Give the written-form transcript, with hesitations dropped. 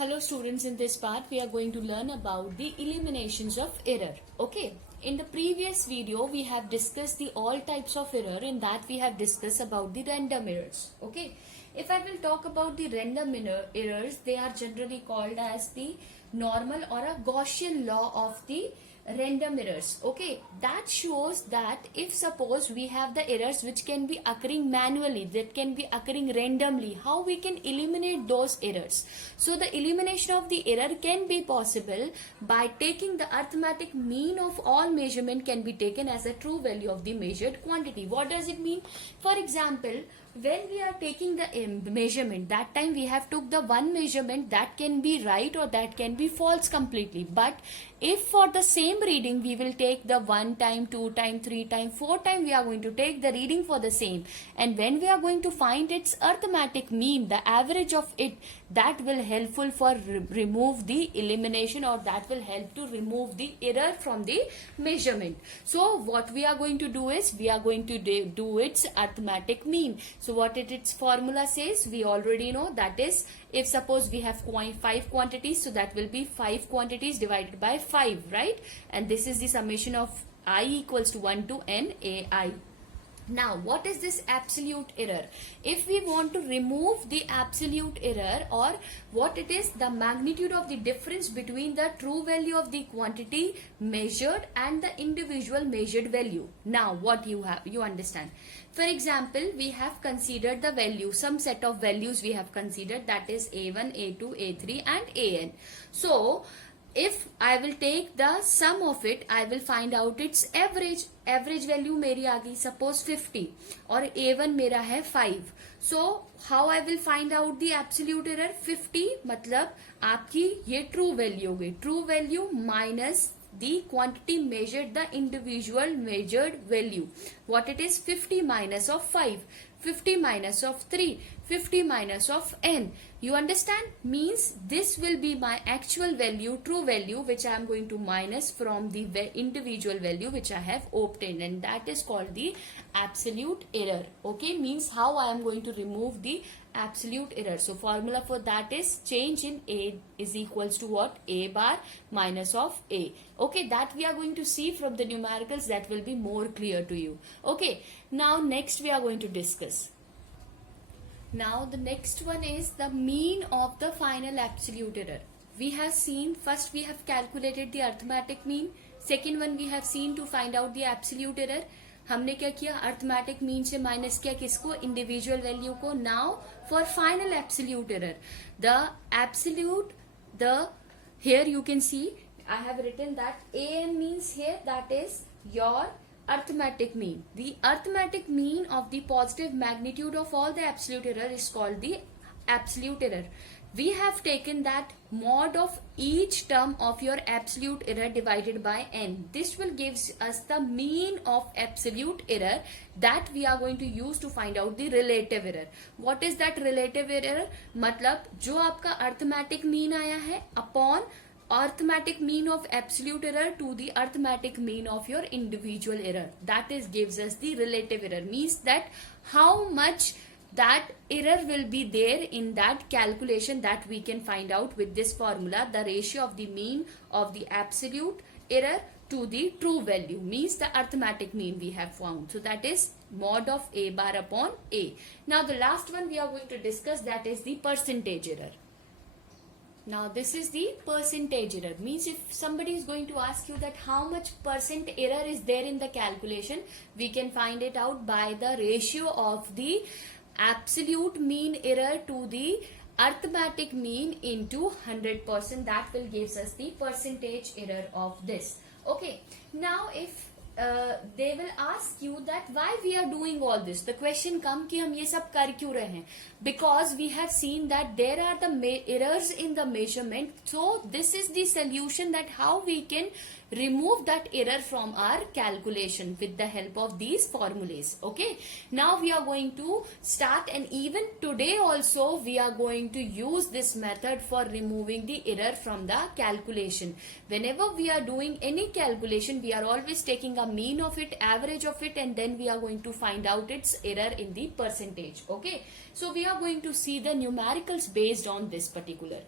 Hello students, in this part we are going to learn about the eliminations of error. Okay, in the previous video we have discussed the all types of error. In that we have discussed about the random errors. Okay, if I will talk about the random errors, they are generally called as the normal or a Gaussian law of the random errors. Okay, that shows that if suppose we have the errors which can be occurring manually, that can be occurring randomly, how we can eliminate those errors. So the elimination of the error can be possible by taking the arithmetic mean of all measurement can be taken as a true value of the measured quantity. What does it mean? For example, when we are taking the measurement, that time we have took the one measurement, that can be right or that can be false completely. But if for the same reading we will take the 1 time, 2 time, 3 time, 4 time, we are going to take the reading for the same, and when we are going to find its arithmetic mean, the average of it, that will helpful for remove the elimination, or that will help to remove the error from the measurement. So what we are going to do is we are going to do its arithmetic mean. So what its formula says, we already know, that is, if suppose we have 5 quantities, so that will be 5 quantities divided by 5, right? And this is the summation of I equals to 1 to n ai. Now, what is this absolute error? If we want to remove the absolute error, or what it is, the magnitude of the difference between the true value of the quantity measured and the individual measured value. Now, what you understand. For example, we have considered the value, some set of values we have considered, that is a1, a2, a3 and an. So, if I will take the sum of it, I will find out its average. Average value मेरी आ गई suppose 50 और a1 मेरा है 5. So how I will find out the absolute error? 50 मतलब आपकी ये true value हो गई. True value minus the quantity measured, the individual measured value. What it is? 50 minus of 5, 50 minus of 3, 50 minus of n. You understand? Means this will be my actual value, true value, which I am going to minus from the individual value which I have obtained, and that is called the absolute error. Okay, means how I am going to remove the absolute error. So formula for that is change in a is equals to what? A bar minus of a. Okay, that we are going to see from the numericals, that will be more clear to you. Okay, now next we are going to discuss. Now the next one is the mean of the final absolute error. We have seen, first we have calculated the arithmetic mean. Second one we have seen to find out the absolute error. हमने क्या किया? Arithmetic mean से minus किया किसको? Individual value को. Now for final absolute error, the absolute, the here you can see I have written that an means here, that is your arithmetic mean. The arithmetic mean of the positive magnitude of all the absolute error is called the absolute error. We have taken that mod of each term of your absolute error divided by n. This will give us the mean of absolute error that we are going to use to find out the relative error. What is that relative error? मतलब जो आपका arithmetic mean आया है upon arithmetic mean of absolute error to the arithmetic mean of your individual error. That is gives us the relative error. Means that how much that error will be there in that calculation, that we can find out with this formula, the ratio of the mean of the absolute error to the true value, means the arithmetic mean we have found. So that is mod of a bar upon a. Now the last one we are going to discuss, that is the percentage error. Now this is the percentage error. Means if somebody is going to ask you that how much percent error is there in the calculation, we can find it out by the ratio of the absolute mean error to the arithmetic mean into 100%. That will give us the percentage error of this. Okay, now if they will ask you that why we are doing all this, the question come कि हम ये सब कर क्यों रहे हैं? Because we have seen that there are the errors in the measurement. So this is the solution, that how we can remove that error from our calculation with the help of these formulas. Okay, now we are going to start, and even today also we are going to use this method for removing the error from the calculation. Whenever we are doing any calculation, we are always taking a mean of it, average of it, and then we are going to find out its error in the percentage. Okay, so we are going to see the numericals based on this particular.